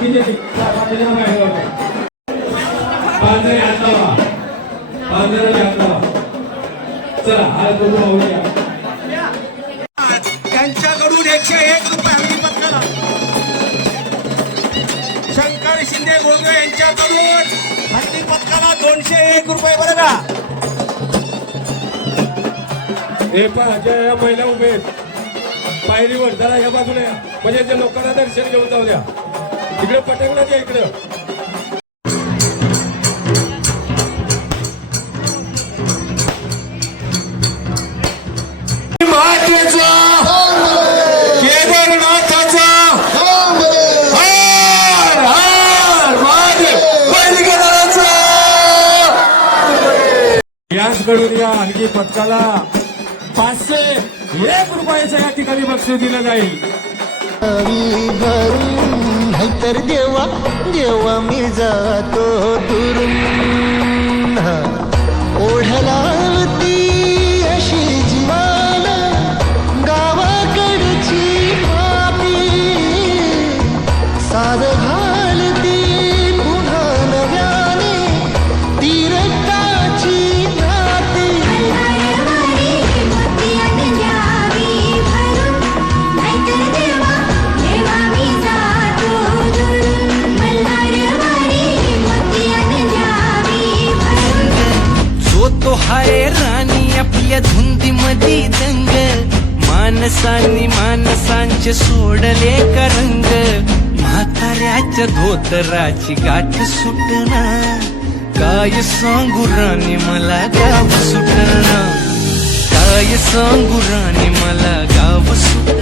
बाकीचे पांढरे हात लावा, पांढरे हात लावा. चला हा तो पाहूया. त्यांच्याकडून 101 रुपये हल्ली पत्करा. शंकर शिंदे गोंगे यांच्याकडून हल्ली पत्करा 201 रुपये. बरं का हे पहा ज्या महिला उभे आहेत पायरीवर जरा या बाजूला या, म्हणजे त्या लोकांना दर्शन घेऊन जाऊ द्या. इकडे पटेकडाच्या इकडं याचकडून या हलकी पथकाला 501 रुपयाच्या या ठिकाणी बक्षीस दिलं जाईल. नाहीतर देवा देवा मी जातो दुरून ओढलावती अशी जीवान गावाकडची माती साध घालती पुन्हा नव्याने तीरकाची नाती. तो हाय राणी आपल्या धुंदीमध्ये दंग मानसांनी मानसांचे सोडले का रंग म्हाताऱ्याच्या धोतराची गाठ सुटना काय सांगू राणी मला गाव सुटना काय सांगू राणी मला गाव सुटना.